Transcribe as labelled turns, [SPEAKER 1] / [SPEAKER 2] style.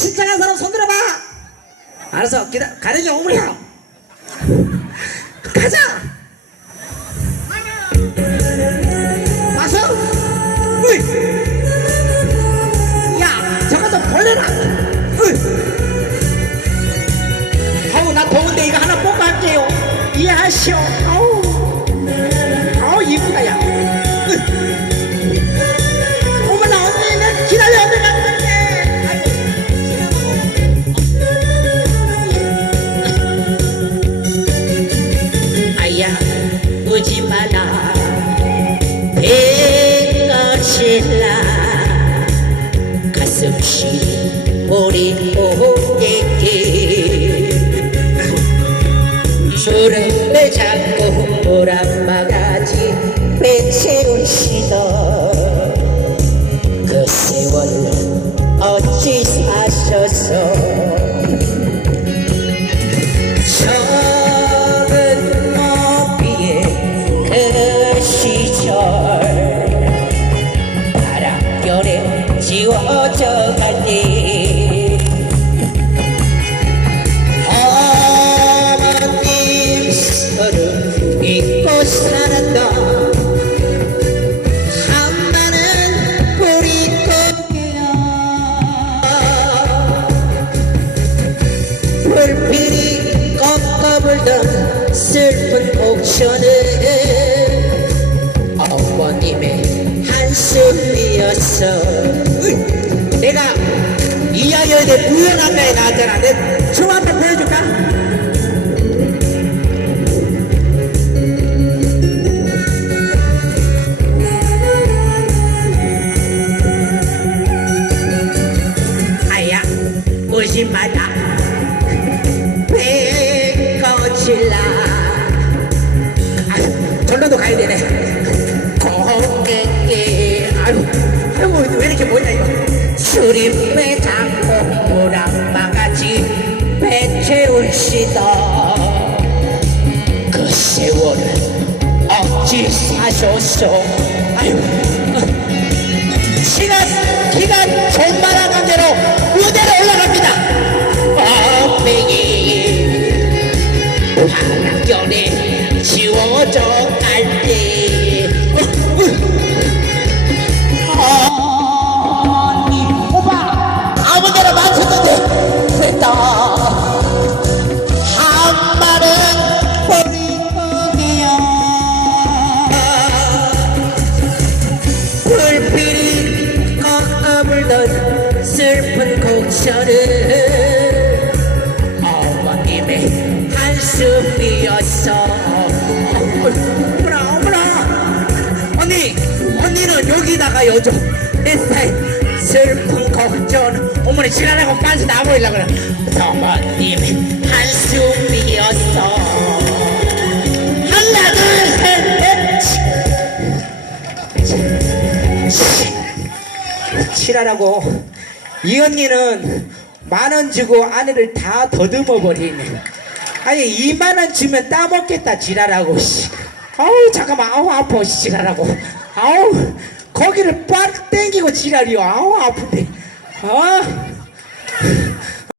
[SPEAKER 1] 신청한 사람 손 들어봐. 알았어 기다 가려줘 어머니야 가자 이해하시오? 아우. 아우 이쁘다 야 야. 오지 마라. 배가 질라. 가슴 시린 우리 오예기 주름을 잡고 보란바가지. 배채운 시던 그 세월을 어찌 사셨어 꺾어불던 슬픈 옥션은 어머님의 한숨이었어 내가 이하여대 무연학과에 나왔잖아 내 춤 한번 보여줄까? 아야 오지 마라 절로도 가야 되네. 고객께 아유 아유 왜 이렇게 뭐냐 이거. 수림배 잡고 보람바가지 배 채울 시다. 그 세월을 어찌 사셨소. 아유 시간 기간 종말하는 대로 무대로 올라갑니다. 어빼기 바람결에 지워져 갈때 언니 오빠 아무데나 맞췄는데 됐다. 한 말은 버리거게요 불빛이 꺾어불던 슬픈 곡절은 어머님의 한숨이었 여기다가 요즘 내 스타일 슬픈 곡절 어머니 지나라고 빤스 나보이려고 그래. 어머님의 한숨이었어. 하나 둘셋넷 칠하라고. 이 언니는 만 원 주고 아내를 다 더듬어 버리네 아니 2만 원 주면 따먹겠다 지랄하고 씨. 아우 잠깐만. 아우 아파 씨, 지랄하고. 아우 거기를 빡 땡기고 지랄이요. 아우, 아픈데. 아.